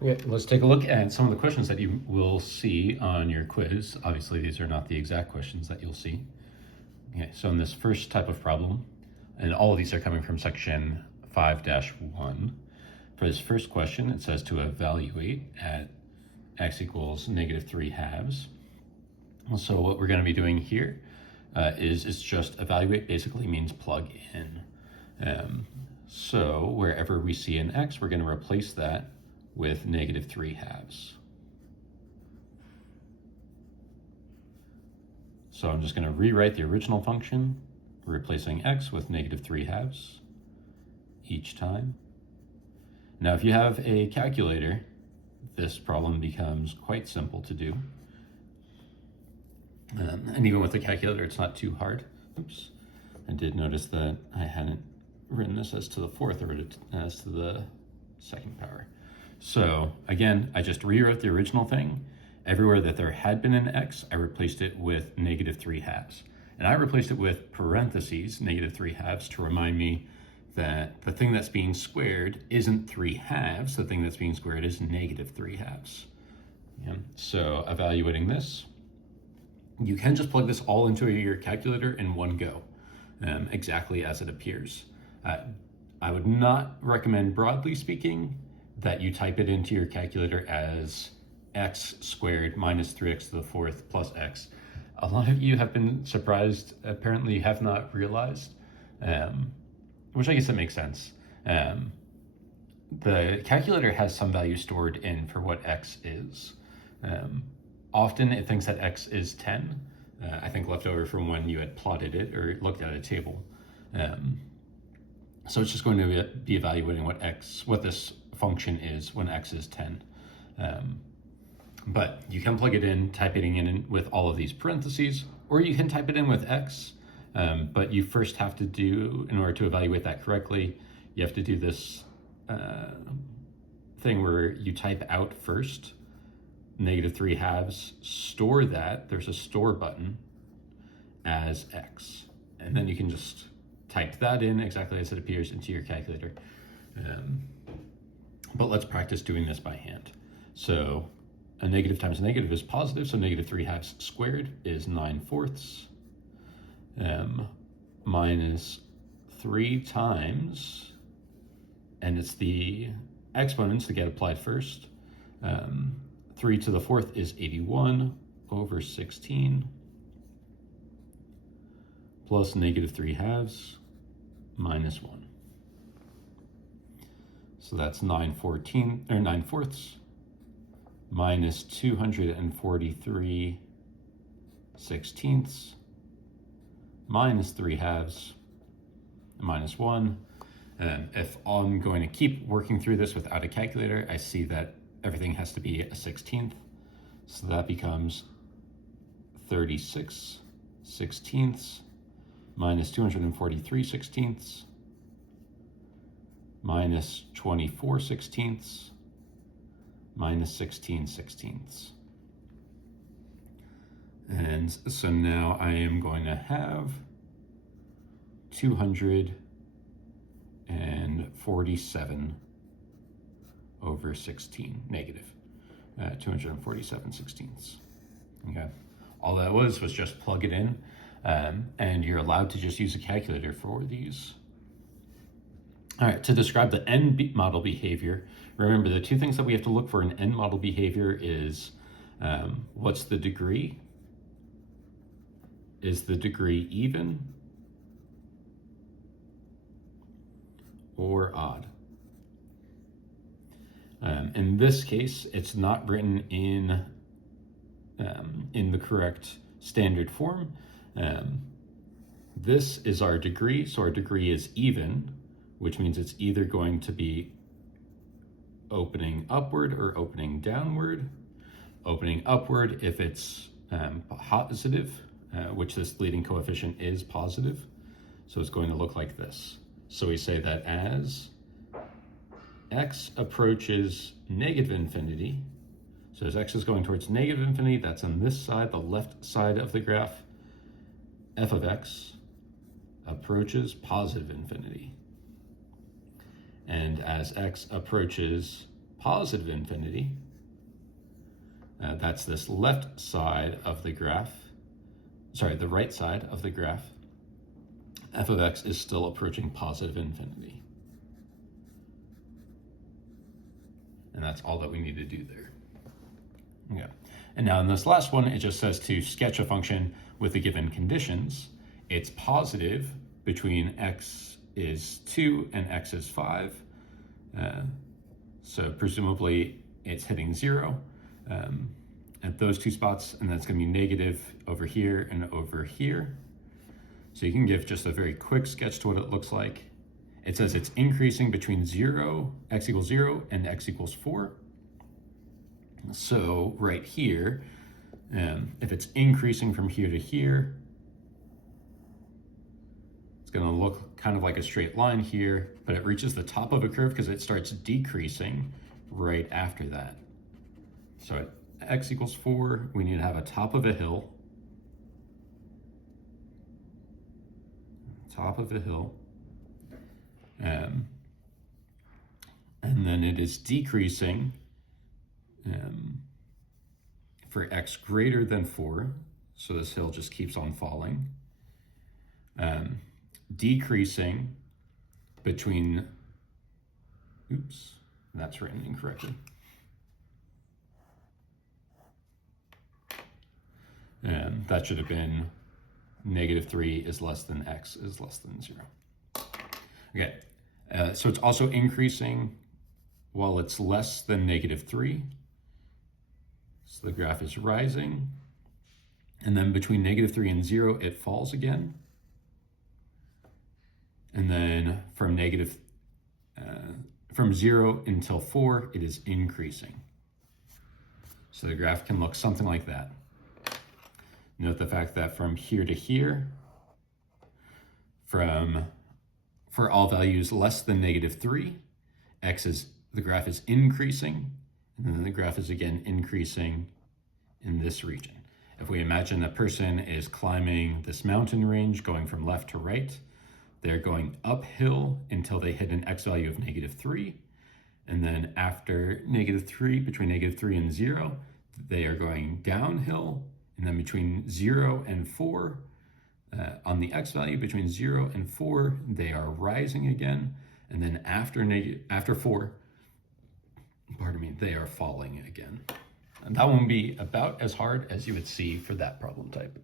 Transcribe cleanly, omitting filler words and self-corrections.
Okay, let's take a look at some of the questions that you will see on your quiz. Obviously, these are not the exact questions that you'll see. Okay, so in this first type of problem, and all of these are coming from section 5-1. For this first question, it says to evaluate at x equals -3/2. So what we're going to be doing here is it's just evaluate basically means plug in. So wherever we see an x, we're going to replace that with -3/2. So I'm just going to rewrite the original function, replacing x with -3/2 each time. Now, if you have a calculator, this problem becomes quite simple to do. And even with the calculator, it's not too hard. Oops. I did notice that I hadn't written this as to the fourth, I wrote it as to the second power. So again, I just rewrote the original thing. Everywhere that there had been an x, I replaced it with -3/2. And I replaced it with parentheses, -3/2, to remind me that the thing that's being squared isn't 3/2. The thing that's being squared is -3/2. Yeah. So evaluating this, you can just plug this all into your calculator in one go, exactly as it appears. I would not recommend, broadly speaking, that you type it into your calculator as x squared minus 3x to the fourth plus x. A lot of you have been surprised, apparently you have not realized, which I guess that makes sense. The calculator has some value stored in for what x is. Often it thinks that x is 10, I think left over from when you had plotted it or looked at a table. So it's just going to be evaluating what this function is when x is 10. But you can plug it in, typing it in with all of these parentheses, or you can type it in with x, but you first have to do, in order to evaluate that correctly, you have to do this thing where you type out first, -3/2, store that, there's a store button, as x. And then you can just type that in exactly as it appears into your calculator. But let's practice doing this by hand. So a negative times a negative is positive, so -3/2 squared is 9/4. Minus 3 times, and it's the exponents that get applied first. 3 to the fourth is 81 over 16 plus -3/2 minus 1. So that's 9/4 minus 243 16ths minus 3/2 minus 1. If I'm going to keep working through this without a calculator, I see that everything has to be a 16th. So that becomes 36 16ths minus 243 16ths minus 24 16ths minus 16 16ths. And so now I am going to have 247 over 16, negative 247 16ths. Okay, all that was just plug it in, and you're allowed to just use a calculator for these. All right, to describe the end model behavior, remember the two things that we have to look for in end model behavior is what's the degree? Is the degree even or odd? In this case, it's not written in the correct standard form. This is our degree, so our degree is even, which means it's either going to be opening upward or opening downward. Opening upward if it's positive, which this leading coefficient is positive. So it's going to look like this. So we say that as x approaches -infinity, so as x is going towards -infinity, that's on this side, the left side of the graph, f of x approaches +infinity. And as x approaches positive infinity, that's this left side of the graph, sorry, the right side of the graph, f of x is still approaching positive infinity. And that's all that we need to do there. Okay. And now in this last one, it just says to sketch a function with the given conditions. It's positive between x is 2 and x is 5. So presumably it's hitting 0 at those two spots, and that's going to be negative over here and over here. So you can give just a very quick sketch to what it looks like. It says it's increasing between 0, x equals 0, and x equals 4. So right here, if it's increasing from here to here, it's going to look kind of like a straight line here, but it reaches the top of a curve because it starts decreasing right after that. So at x equals 4, we need to have a top of a hill. Top of a hill. And then it is decreasing for x greater than 4. So this hill just keeps on falling. Decreasing between, oops, that's written incorrectly. That should have been -3 is less than x is less than 0. Okay, so it's also increasing while it's less than -3. So the graph is rising. And then between -3 and 0, it falls again. And then from 0 until 4, it is increasing. So the graph can look something like that. Note the fact that from here to here, for all values less than -3, the graph is increasing, and then the graph is again increasing in this region. If we imagine a person is climbing this mountain range going from left to right, they're going uphill until they hit an x value of -3, and then after -3, between -3 and 0, they are going downhill, and then between 0 and 4, on the x value, between 0 and 4, they are rising again, and then after 4, they are falling again. And that won't be about as hard as you would see for that problem type.